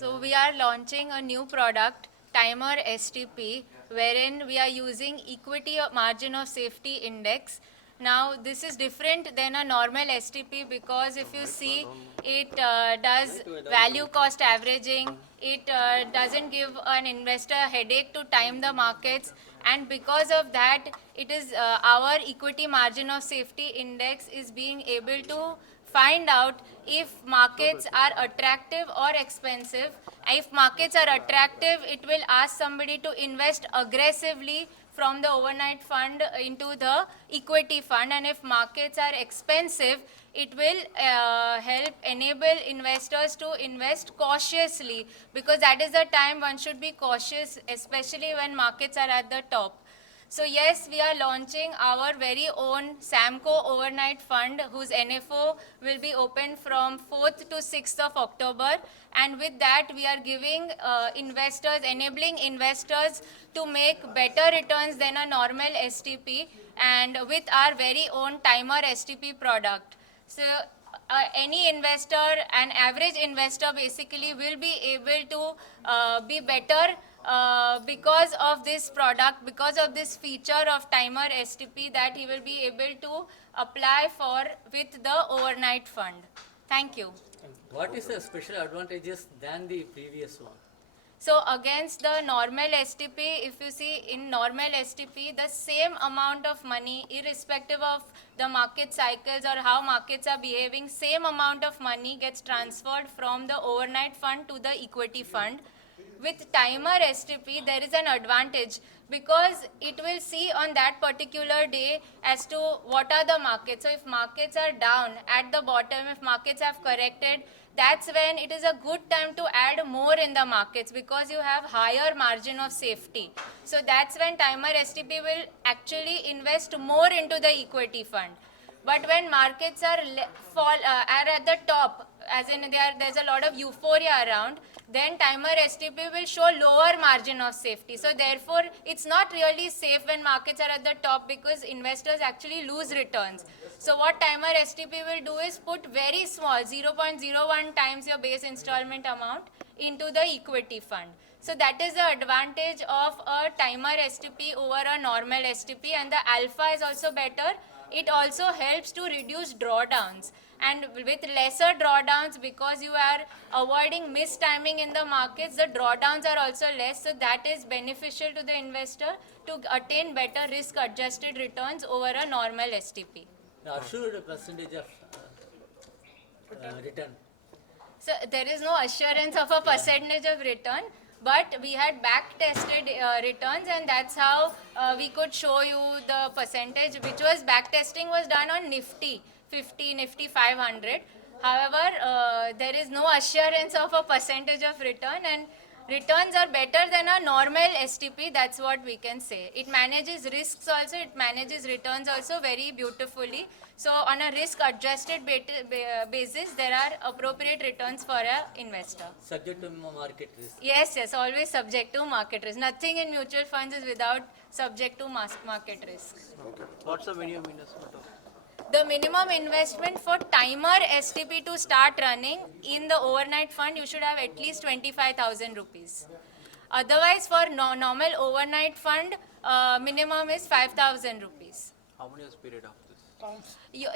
So we are launching a new product, Timer STP, wherein we are using equity margin of safety index. Now this is different than a normal STP because if you see, it does value cost averaging, it doesn't give an investor a headache to time the markets, and because of that, it is our equity margin of safety index is being able to find out if markets are attractive or expensive. If markets are attractive, it will ask somebody to invest aggressively from the overnight fund into the equity fund, and if markets are expensive, it will help enable investors to invest cautiously, because that is the time one should be cautious, especially when markets are at the top. So yes, we are launching our very own Samco overnight fund, whose NFO will be open from 4th to 6th of October, and with that we are giving investors, enabling investors to make better returns than a normal STP, and with our very own Timer STP product. So any investor, an average investor basically will be able to be better because of this product, because of this feature of Timer STP that he will be able to apply for with the overnight fund. Thank you. What is the special advantages than the previous one? So against the normal STP, if you see in normal STP, the same amount of money, irrespective of the market cycles or how markets are behaving, same amount of money gets transferred from the overnight fund to the equity fund. With Timer STP, there is an advantage because it will see on that particular day as to what are the markets. So if markets are down at the bottom, if markets have corrected, that's when it is a good time to add more in the markets because you have higher margin of safety. So that's when Timer STP will actually invest more into the equity fund. But when markets are at the top, as in there's a lot of euphoria around, then Timer STP will show lower margin of safety. So therefore, it's not really safe when markets are at the top because investors actually lose returns. So what Timer STP will do is put very small, 0.01 times your base installment amount into the equity fund. So that is the advantage of a Timer STP over a normal STP, and the alpha is also better. It also helps to reduce drawdowns, and with lesser drawdowns, because you are avoiding mistiming in the markets, the drawdowns are also less, so that is beneficial to the investor to attain better risk adjusted returns over a normal STP. The assured percentage of return. So there is no assurance of a percentage of return, but we had back tested returns, and that's how we could show you the percentage, which was back testing was done on Nifty 50, Nifty 500. However, there is no assurance of a percentage of return, and returns are better than a normal STP, that's what we can say. It manages risks also, it manages returns also very beautifully. So on a risk adjusted basis, there are appropriate returns for an investor. Subject to market risk. Yes, always subject to market risk. Nothing in mutual funds is without subject to market risk. Okay. What's the minimum investment? The minimum investment for Timer STP to start running in the overnight fund, you should have at least 25,000 rupees. Otherwise, for normal overnight fund, minimum is 5,000 rupees. How many years period of this?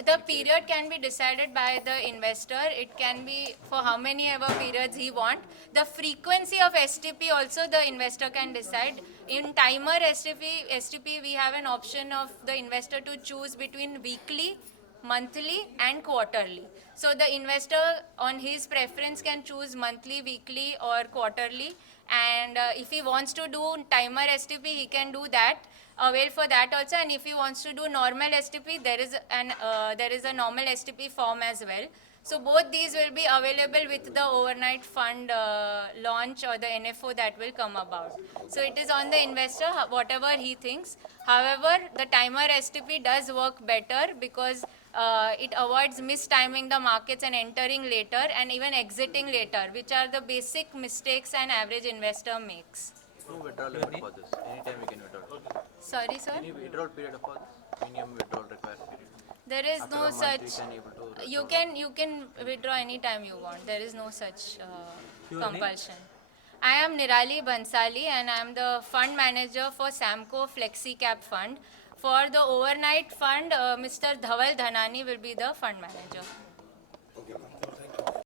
The period can be decided by the investor. It can be for how many ever periods he want. The frequency of STP also the investor can decide. In Timer STP, we have an option of the investor to choose between weekly, monthly and quarterly. So the investor on his preference can choose monthly, weekly or quarterly, and if he wants to do Timer STP, he can do that. Avail for that also, and if he wants to do normal STP, there is a normal STP form as well. So both these will be available with the overnight fund launch or the NFO that will come about. So it is on the investor, whatever he thinks. However, the Timer STP does work better because it avoids mistiming the markets and entering later and even exiting later, which are the basic mistakes an average investor makes. No withdrawal limit for this. Anytime we can withdraw. Sorry, sir? Any withdrawal period for this? Minimum withdrawal required period. There is After no a month we such. can able to You can withdraw anytime you want. There is no such Your name? compulsion. I am Nirali Bansali and I am the fund manager for Samco Flexi Cap Fund. For the overnight fund, Mr. Dhaval Dhanani will be the fund manager.